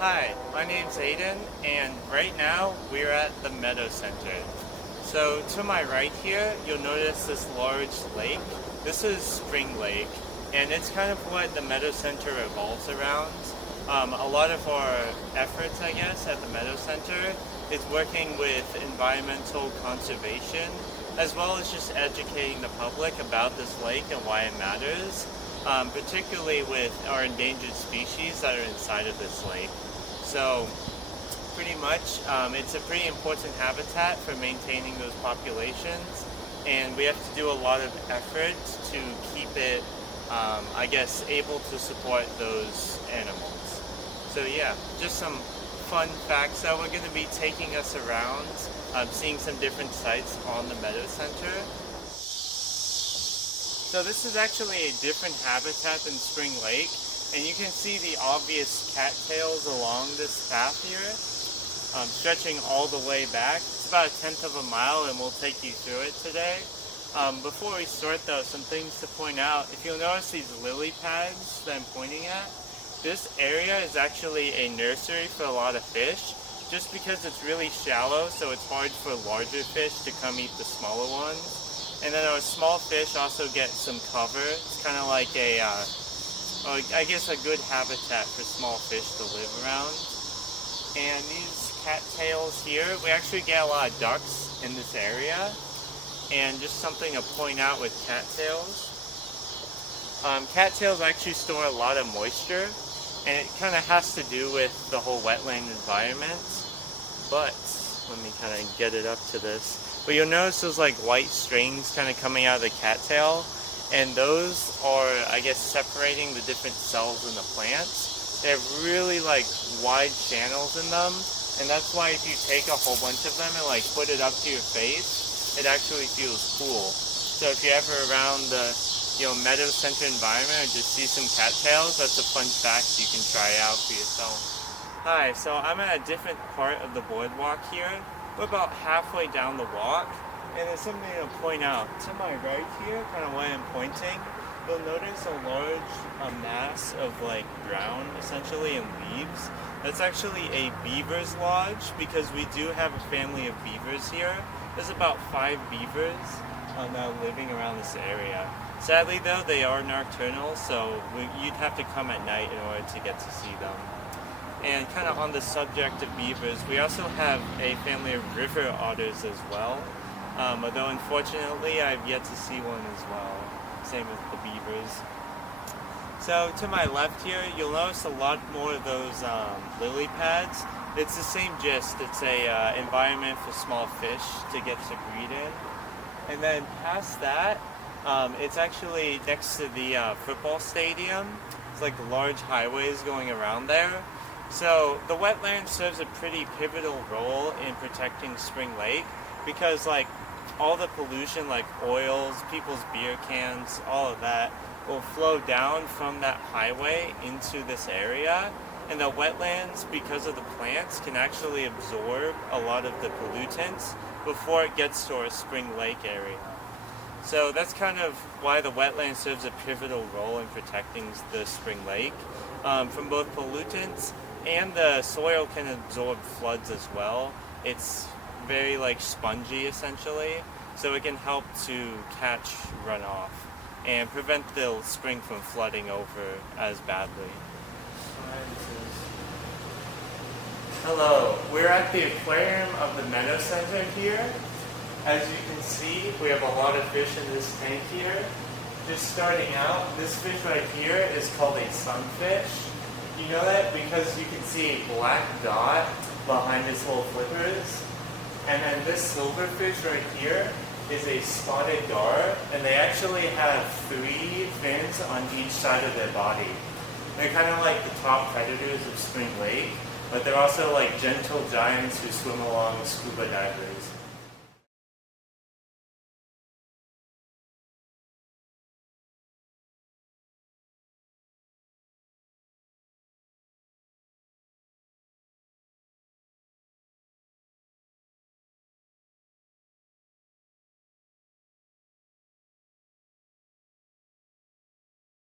Hi, my name's Aidan, and right now we're at the Meadows Center. So to my right here, you'll notice this large lake. This is Spring Lake, and it's kind of what the Meadows Center revolves around. A lot of our efforts, I guess, at the Meadows Center is working with environmental conservation, as well as just educating the public about this lake and why it matters, particularly with our endangered species that are inside of this lake. So pretty much it's a pretty important habitat for maintaining those populations, and we have to do a lot of effort to keep it, I guess, able to support those animals. So yeah, just some fun facts that we're going to be taking us around, seeing some different sites on the Meadows Center. So this is actually a different habitat than Spring Lake. And you can see the obvious cattails along this path here, stretching all the way back. It's about a tenth of a mile, and we'll take you through it today. Before we start though, some things to point out. If you'll notice these lily pads that I'm pointing at, this area is actually a nursery for a lot of fish, just because it's really shallow, so it's hard for larger fish to come eat the smaller ones. And then our small fish also get some cover. It's kind of like I guess a good habitat for small fish to live around. And these cattails here, we actually get a lot of ducks in this area. And just something to point out with cattails. Cattails actually store a lot of moisture, and it kind of has to do with the whole wetland environment. But let me kind of get it up to this. But you'll notice those like white strings kind of coming out of the cattail. And those are, I guess, separating the different cells in the plants. They have really like wide channels in them, and that's why if you take a whole bunch of them and like put it up to your face, it actually feels cool. So if you're ever around the Meadows Center environment or just see some cattails, that's a fun fact you can try out for yourself. Hi, so I'm at a different part of the boardwalk here. We're about halfway down the walk. And there's something to point out. To my right here, kind of where I'm pointing, you'll notice a large mass of like brown, essentially, and leaves. That's actually a beaver's lodge, because we do have a family of beavers here. There's about 5 beavers that are living around this area. Sadly though, they are nocturnal, so you'd have to come at night in order to get to see them. And kind of on the subject of beavers, we also have a family of river otters as well. Although unfortunately I've yet to see one as well. Same with the beavers. So to my left here, you'll notice a lot more of those lily pads. It's the same gist. It's a environment for small fish to get to breed in. And then past that, it's actually next to the football stadium. It's like large highways going around there. So the wetland serves a pretty pivotal role in protecting Spring Lake, because like all the pollution like oils, people's beer cans, all of that will flow down from that highway into this area. And the wetlands, because of the plants, can actually absorb a lot of the pollutants before it gets to our Spring Lake area. So that's kind of why the wetland serves a pivotal role in protecting the Spring Lake from both pollutants, and the soil can absorb floods as well. It's very like spongy essentially, so it can help to catch runoff and prevent the spring from flooding over as badly. Hello, we're at the aquarium of the Meadows Center here. As you can see, we have a lot of fish in this tank here. Just starting out, this fish right here is called a sunfish. You know that because you can see a black dot behind his whole flippers. And then this silverfish right here is a spotted gar, and they actually have 3 fins on each side of their body. They're kind of like the top predators of Spring Lake, but they're also like gentle giants who swim along with scuba divers.